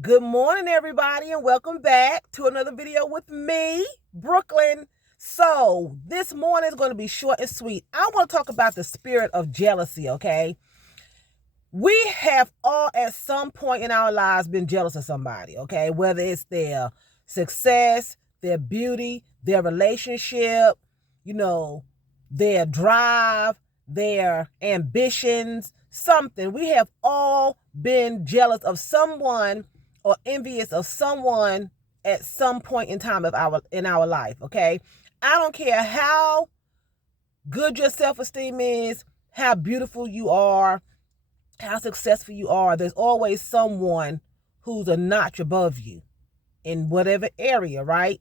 Good morning, everybody, and welcome back to another video with me, Brooklyn. So, this morning is going to be short and sweet. I want to talk about the spirit of jealousy, okay? We have all at some point in our lives been jealous of somebody, okay? Whether it's their success, their beauty, their relationship, their drive, their ambitions, something. We have all been jealous of someone or envious of someone at some point in time of our life, okay? I don't care how good your self-esteem is, how beautiful you are, how successful you are, there's always someone who's a notch above you in whatever area, right?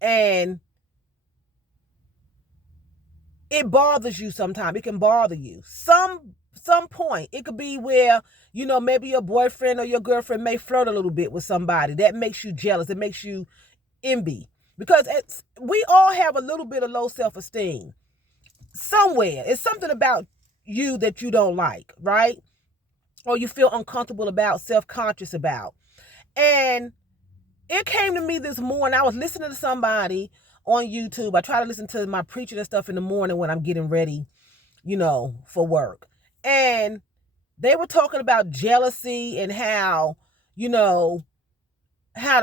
And it bothers you sometimes. It can bother you. Some point. It could be where, maybe your boyfriend or your girlfriend may flirt a little bit with somebody. That makes you jealous. It makes you envy. Because we all have a little bit of low self-esteem. Somewhere. It's something about you that you don't like, right? Or you feel uncomfortable about, self-conscious about. And it came to me this morning. I was listening to somebody on YouTube. I try to listen to my preaching and stuff in the morning when I'm getting ready, for work. And they were talking about jealousy and how to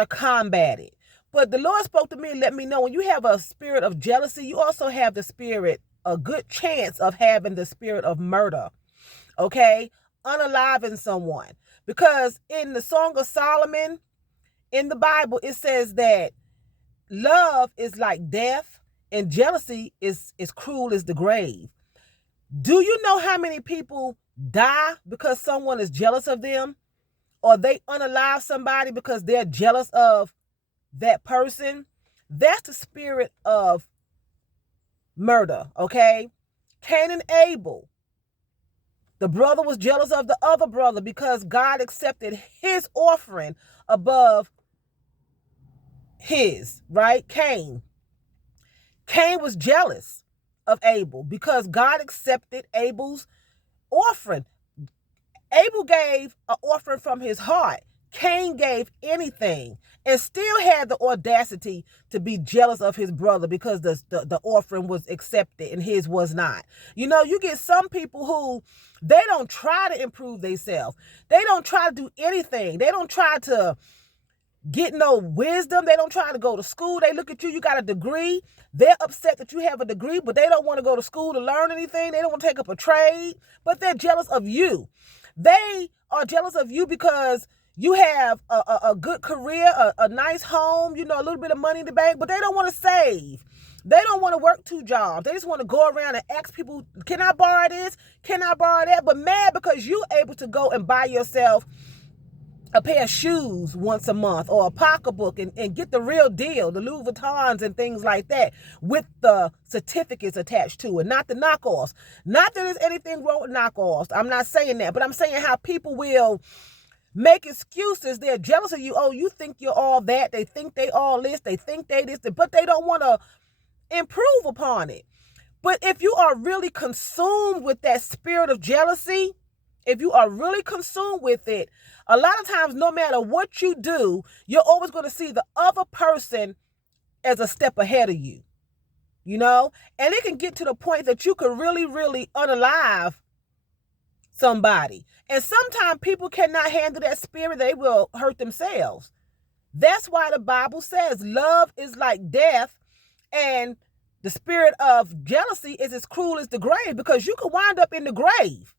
combat it. But the Lord spoke to me and let me know when you have a spirit of jealousy, you also have a good chance of having the spirit of murder. Okay? Unaliving someone. Because in the Song of Solomon, in the Bible, it says that love is like death and jealousy is cruel as the grave. Do you know how many people die because someone is jealous of them? Or they unalive somebody because they're jealous of that person? That's the spirit of murder, okay? Cain and Abel. The brother was jealous of the other brother because God accepted his offering above his, right? Cain was jealous of Abel because God accepted Abel's offering. Abel gave an offering from his heart. Cain gave anything and still had the audacity to be jealous of his brother because the offering was accepted and his was not. You get some people who they don't try to improve themselves. They don't try to do anything. They don't try to get no wisdom. They don't try to go to school. They look at you, you got a degree. They're upset that you have a degree, but they don't want to go to school to learn anything. They don't want to take up a trade, but they're jealous of you. They are jealous of you because you have a good career, a nice home, a little bit of money in the bank, but they don't want to save. They don't want to work 2 jobs. They just want to go around and ask people, can I borrow this? Can I borrow that? But mad because you're able to go and buy yourself a pair of shoes once a month or a pocketbook and get the real deal, the Louis Vuittons and things like that with the certificates attached to it, not the knockoffs. Not that there's anything wrong with knockoffs. I'm not saying that, but I'm saying how people will make excuses. They're jealous of you. Oh, you think you're all that. They think they all this. They think they this, but they don't want to improve upon it. But if you are really consumed with that spirit of jealousy, if you are really consumed with it, a lot of times, no matter what you do, you're always going to see the other person as a step ahead of you, And it can get to the point that you could really, really unalive somebody. And sometimes people cannot handle that spirit. They will hurt themselves. That's why the Bible says love is like death and the spirit of jealousy is as cruel as the grave, because you could wind up in the grave.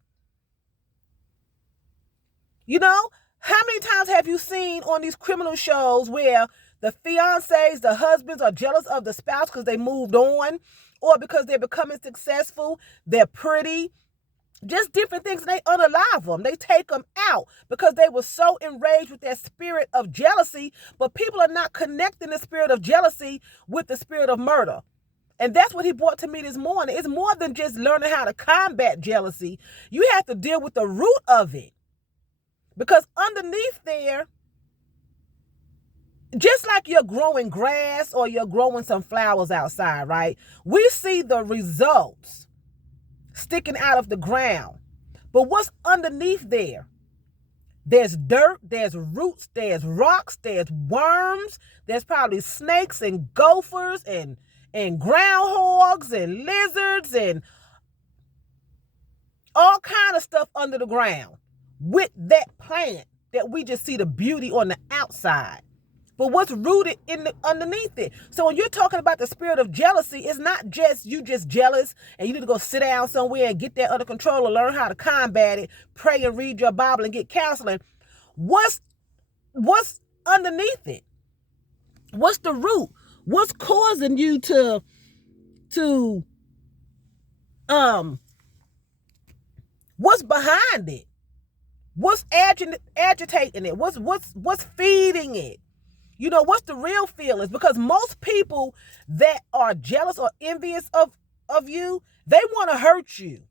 How many times have you seen on these criminal shows where the fiancés, the husbands are jealous of the spouse because they moved on or because they're becoming successful, they're pretty, just different things, and they unalive them. They take them out because they were so enraged with that spirit of jealousy, but people are not connecting the spirit of jealousy with the spirit of murder. And that's what he brought to me this morning. It's more than just learning how to combat jealousy. You have to deal with the root of it. Because underneath there, just like you're growing grass or you're growing some flowers outside, right? We see the results sticking out of the ground. But what's underneath there? There's dirt, there's roots, there's rocks, there's worms, there's probably snakes and gophers and groundhogs and lizards and all kind of stuff under the ground with that plant that we just see the beauty on the outside. But what's rooted underneath it? So when you're talking about the spirit of jealousy, it's not just you just jealous and you need to go sit down somewhere and get that under control or learn how to combat it, pray and read your Bible and get counseling. What's underneath it? What's the root? What's causing you to what's behind it? What's agitating it? What's feeding it? You know, what's the real feelings? Because most people that are jealous or envious of you, they want to hurt you.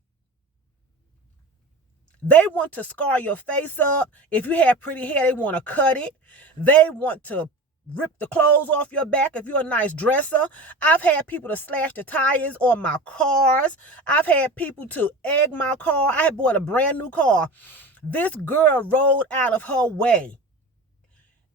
They want to scar your face up. If you have pretty hair, they want to cut it. They want to rip the clothes off your back if you're a nice dresser. I've had people to slash the tires on my cars. I've had people to egg my car. I had bought a brand new car. This girl rode out of her way.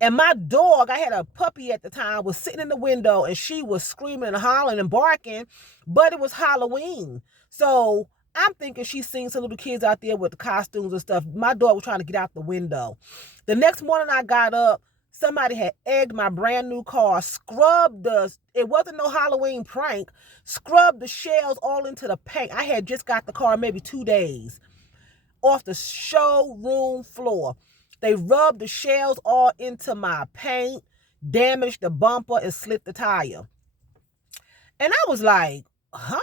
And my dog, I had a puppy at the time, was sitting in the window and she was screaming and hollering and barking, but it was Halloween. So I'm thinking she's seen some little kids out there with the costumes and stuff. My dog was trying to get out the window. The next morning I got up, somebody had egged my brand new car, scrubbed it wasn't no Halloween prank, scrubbed the shells all into the paint. I had just got the car maybe 2 days off the showroom floor. They rubbed the shells all into my paint, damaged the bumper, and slit the tire. And I was like, huh?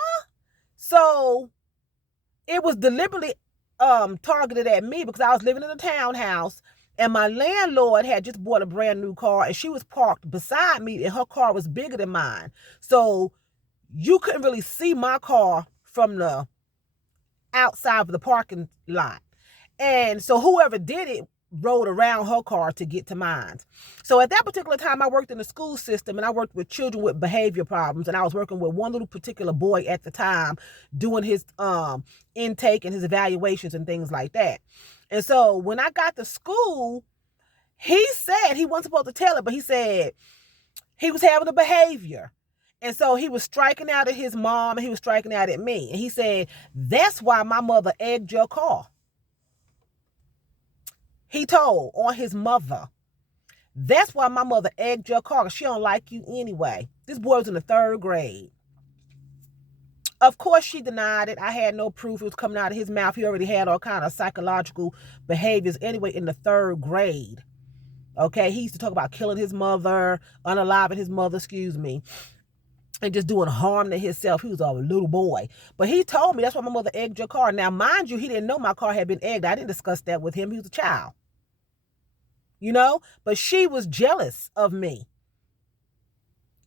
So it was deliberately targeted at me because I was living in a townhouse and my landlord had just bought a brand new car and she was parked beside me and her car was bigger than mine. So you couldn't really see my car from the outside of the parking lot. And so whoever did it rode around her car to get to mine. So at that particular time, I worked in the school system and I worked with children with behavior problems. And I was working with one little particular boy at the time doing his intake and his evaluations and things like that. And so when I got to school, he said he wasn't supposed to tell it, but he said he was having a behavior. And so he was striking out at his mom and he was striking out at me. And he said, that's why my mother egged your car. He told on his mother, that's why my mother egged your car, because she don't like you anyway. This boy was in the 3rd grade. Of course, she denied it. I had no proof it was coming out of his mouth. He already had all kind of psychological behaviors anyway in the 3rd grade. Okay, he used to talk about killing his mother, unaliving his mother, and just doing harm to himself. He was a little boy. But he told me that's why my mother egged your car. Now, mind you, he didn't know my car had been egged. I didn't discuss that with him. He was a child. You know? But she was jealous of me.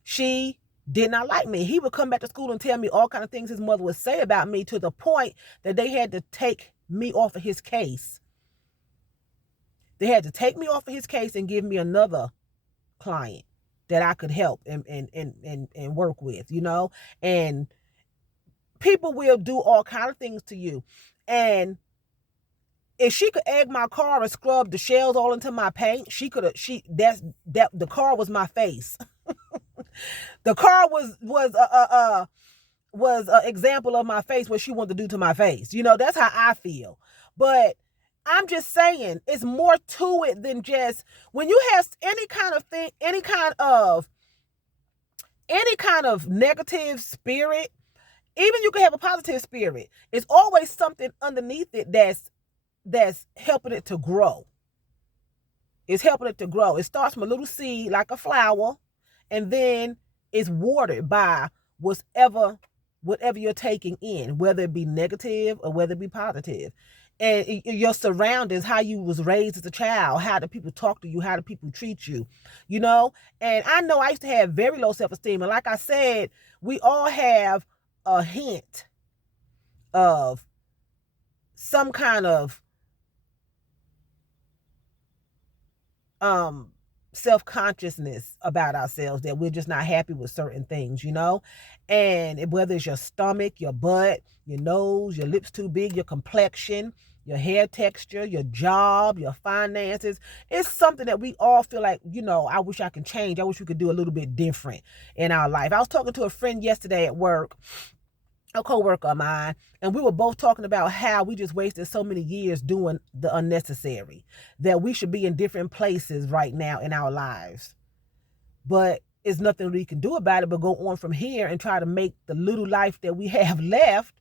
She did not like me. He would come back to school and tell me all kind of things his mother would say about me to the point that they had to take me off of his case. They had to take me off of his case and give me another client that I could help and work with, you know? And people will do all kind of things to you. And if she could egg my car and scrub the shells all into my paint, the car was my face. The car was an example of my face, what she wanted to do to my face. You know, that's how I feel. But I'm just saying, it's more to it than just when you have any kind of thing, any kind of negative spirit. Even you can have a positive spirit. It's always something underneath it that's helping it to grow. It's helping it to grow. It starts from a little seed, like a flower, and then it's watered by whatever you're taking in, whether it be negative or whether it be positive. And your surroundings, how you was raised as a child, how do people talk to you, how do people treat you, you know? And I know I used to have very low self-esteem. And like I said, we all have a hint of some kind of self-consciousness about ourselves, that we're just not happy with certain things, you know? And whether it's your stomach, your butt, your nose, your lips too big, your complexion, your hair texture, your job, your finances. It's something that we all feel like, I wish I could change. I wish we could do a little bit different in our life. I was talking to a friend yesterday at work, a co-worker of mine, and we were both talking about how we just wasted so many years doing the unnecessary, that we should be in different places right now in our lives. But it's nothing we can do about it but go on from here and try to make the little life that we have left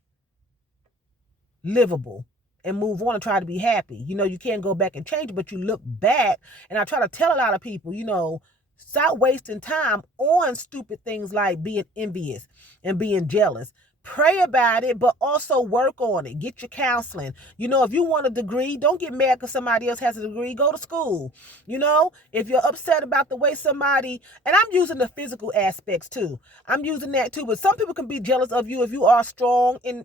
livable and move on and try to be happy. You can't go back and change it, but you look back. And I try to tell a lot of people, stop wasting time on stupid things like being envious and being jealous. Pray about it, but also work on it. Get your counseling. If you want a degree, don't get mad because somebody else has a degree. Go to school. If you're upset about the way somebody, and I'm using the physical aspects too. I'm using that too. But some people can be jealous of you if you are strong in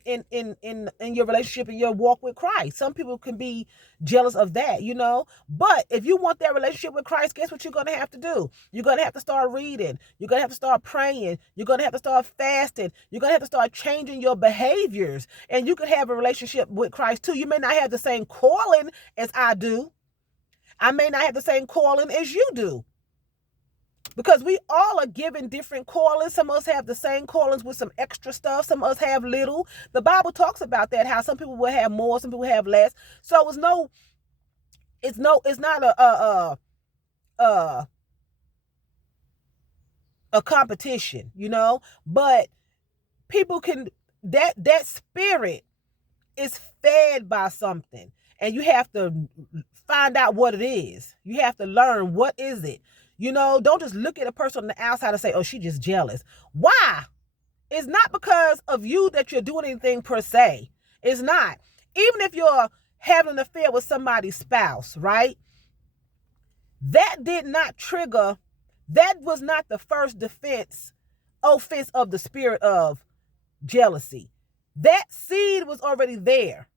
your relationship and your walk with Christ. Some people can be jealous of that, But if you want that relationship with Christ, guess what you're going to have to do? You're going to have to start reading. You're going to have to start praying. You're going to have to start fasting. You're going to have to start changing your behaviors. And you could have a relationship with Christ too. You may not have the same calling as I do. I may not have the same calling as you do. Because we all are given different callings. Some of us have the same callings with some extra stuff. Some of us have little. The Bible talks about that, how some people will have more, some people have less. So it's not a competition, but people can, that spirit is fed by something, and you have to find out what it is. You have to learn, what is it? Don't just look at a person on the outside and say, oh, she's just jealous. Why? It's not because of you that you're doing anything per se. It's not. Even if you're having an affair with somebody's spouse, right? That did not trigger, that was not the first offense of the spirit of jealousy. That seed was already there.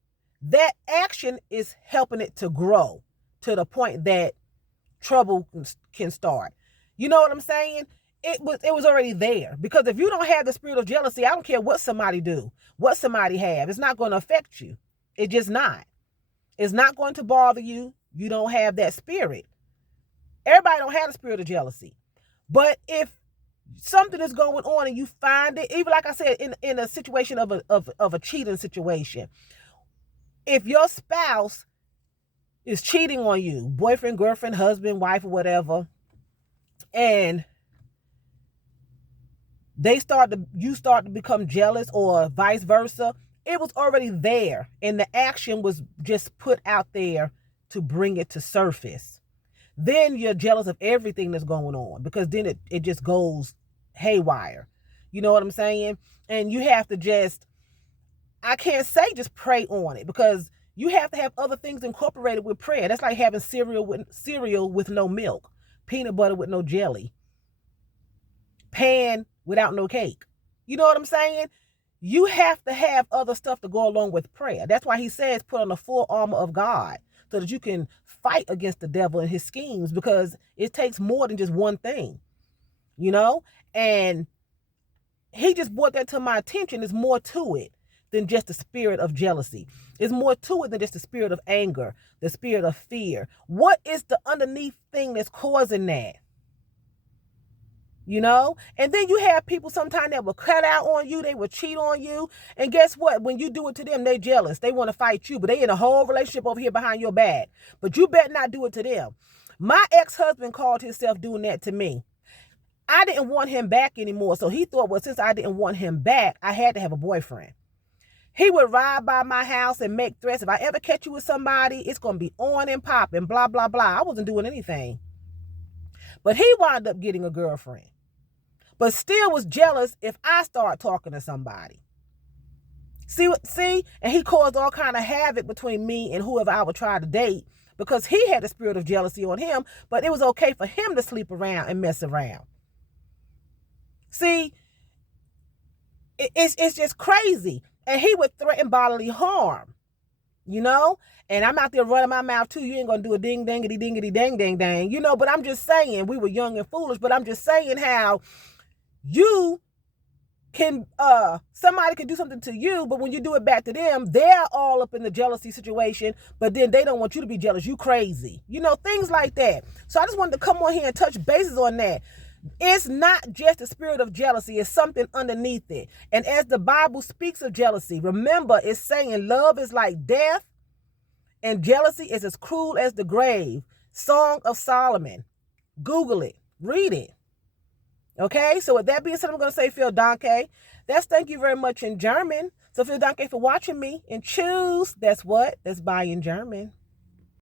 That action is helping it to grow to the point that trouble can start. You know what I'm saying? It was already there. Because if you don't have the spirit of jealousy, I don't care what somebody do, what somebody have, it's not going to affect you. It's just not. It's not going to bother you. You don't have that spirit. Everybody don't have the spirit of jealousy. But if something is going on and you find it, even like I said, in a situation of a cheating situation, if your spouse is cheating on you, boyfriend, girlfriend, husband, wife, or whatever, and you start to become jealous, or vice versa, it was already there, and the action was just put out there to bring it to surface. Then you're jealous of everything that's going on, because then it just goes haywire. You know what I'm saying? And you have to I can't say just pray on it, because you have to have other things incorporated with prayer. That's like having cereal with no milk, peanut butter with no jelly, pan without no cake. You know what I'm saying? You have to have other stuff to go along with prayer. That's why he says put on the full armor of God, so that you can fight against the devil and his schemes, because it takes more than just one thing, And he just brought that to my attention. There's more to it than just the spirit of jealousy. There's more to it than just the spirit of anger, the spirit of fear. What is the underneath thing that's causing that? And then you have people sometimes that will cut out on you. They will cheat on you. And guess what? When you do it to them, they jealous. They want to fight you, but they in a whole relationship over here behind your back. But you better not do it to them. My ex-husband called himself doing that to me. I didn't want him back anymore. So he thought, well, since I didn't want him back, I had to have a boyfriend. He would ride by my house and make threats. If I ever catch you with somebody, it's going to be on and popping, blah, blah, blah. I wasn't doing anything. But he wound up getting a girlfriend. But still was jealous if I start talking to somebody. See? And he caused all kind of havoc between me and whoever I would try to date, because he had the spirit of jealousy on him, but it was okay for him to sleep around and mess around. See, it's just crazy. And he would threaten bodily harm, And I'm out there running my mouth too. You ain't going to do a ding, dangity, dingity, dang, dang, dang. But I'm just saying, we were young and foolish, but I'm just saying how you somebody can do something to you, but when you do it back to them, they're all up in the jealousy situation, but then they don't want you to be jealous. You crazy. Things like that. So I just wanted to come on here and touch bases on that. It's not just a spirit of jealousy. It's something underneath it. And as the Bible speaks of jealousy, remember, it's saying love is like death and jealousy is as cruel as the grave. Song of Solomon. Google it. Read it. Okay, so with that being said, I'm going to say vielen Dank. That's thank you very much in German. So vielen Dank for watching me. And choose, that's what? That's bye in German.